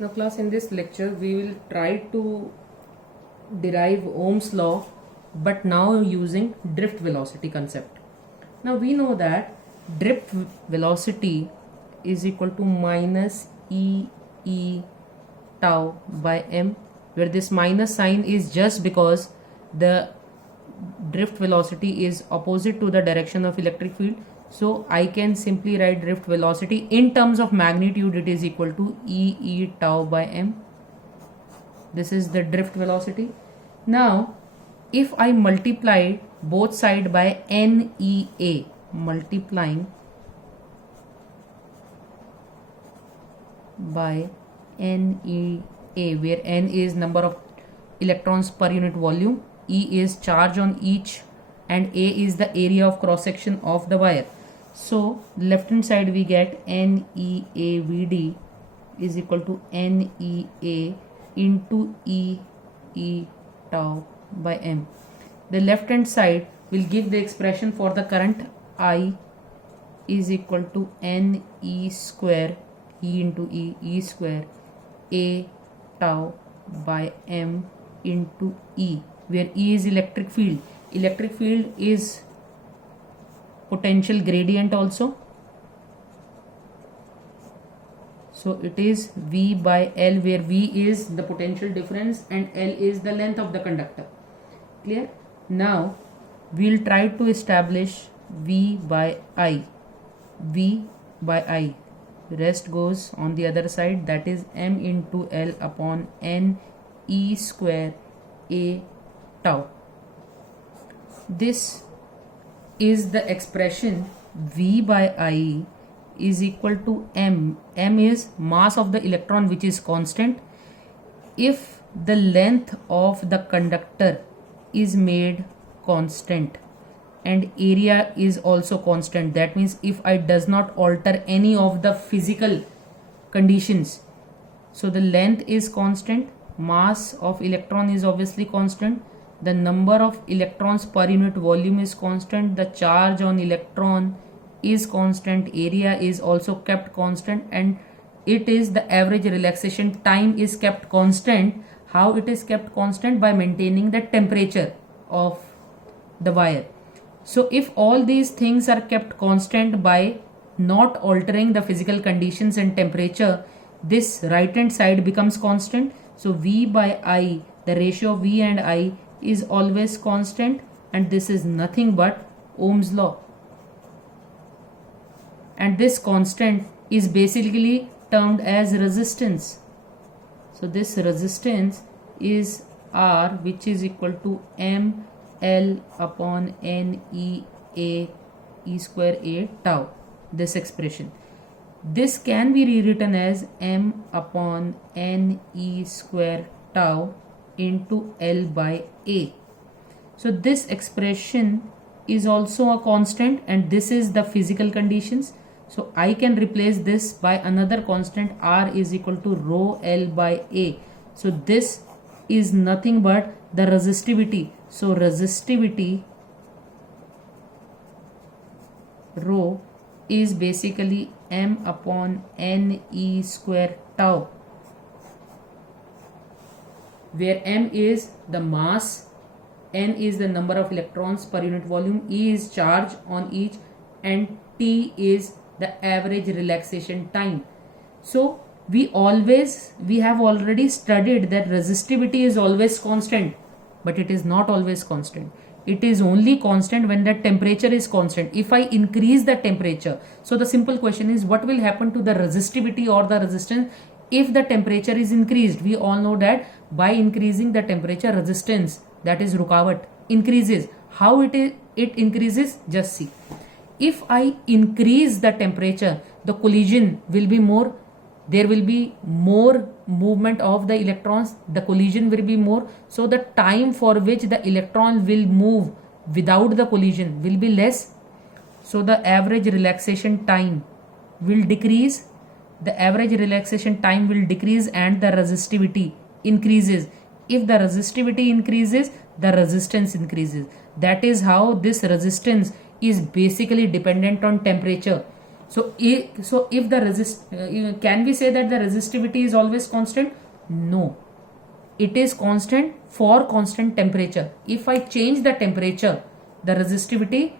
Now class, in this lecture we will try to derive Ohm's law, but now using drift velocity concept. Now we know that drift velocity is equal to minus e tau by m, where this minus sign is just because the drift velocity is opposite to the direction of electric field. So I can simply write drift velocity in terms of magnitude, it is equal to e tau by m. This is the drift velocity. Now if I multiply both side by NEA, multiplying by NEA, where N is number of electrons per unit volume, E is charge on each, and A is the area of cross section of the wire. So left hand side we get NEAVD is equal to NEA into E tau by m. The left hand side will give the expression for the current I is equal to NE square E into E square A tau by m into E, where E is electric field. Electric field is potential gradient also. So it is V by L, where V is the potential difference and L is the length of the conductor. Clear? Now we'll try to establish V by I. V by I. Rest goes on the other side, that is m into L upon N E square A tau. This is the expression V by I is equal to m. M is mass of the electron, which is constant. If the length of the conductor is made constant and area is also constant, that means if I does not alter any of the physical conditions, so the length is constant, mass of electron is obviously constant, the number of electrons per unit volume is constant, the charge on electron is constant, area is also kept constant, and it is the average relaxation time is kept constant. How it is kept constant? By maintaining the temperature of the wire. So if all these things are kept constant by not altering the physical conditions and temperature, this right hand side becomes constant. So V by I, the ratio of V and I is always constant, and this is nothing but Ohm's law. And this constant is basically termed as resistance. So this resistance is R, which is equal to m L upon NEA E square A tau. This expression. This can be rewritten as m upon NE square tau into L by A. So this expression is also a constant, and this is the physical conditions. So I can replace this by another constant, R is equal to rho L by A. So this is nothing but the resistivity. So resistivity rho is basically m upon NE square tau, where m is the mass, n is the number of electrons per unit volume, E is charge on each, and T is the average relaxation time. So we have already studied that resistivity is always constant, but it is not always constant. It is only constant when the temperature is constant. If I increase the temperature, so the simple question is, what will happen to the resistivity or the resistance if the temperature is increased? We all know that by increasing the temperature, resistance, that is rukavat, increases. How it increases? Just see. If I increase the temperature, the collision will be more, there will be more movement of the electrons, the collision will be more, so the time for which the electron will move without the collision will be less. So the average relaxation time will decrease, and the resistivity increases. If the resistivity increases, the resistance increases. That is how this resistance is basically dependent on temperature. So, if the can we say that the resistivity is always constant? No, it is constant for constant temperature. If I change the temperature, the resistivity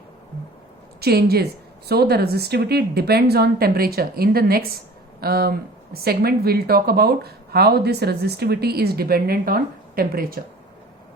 changes. So the resistivity depends on temperature. In the next segment, we'll talk about how this resistivity is dependent on temperature.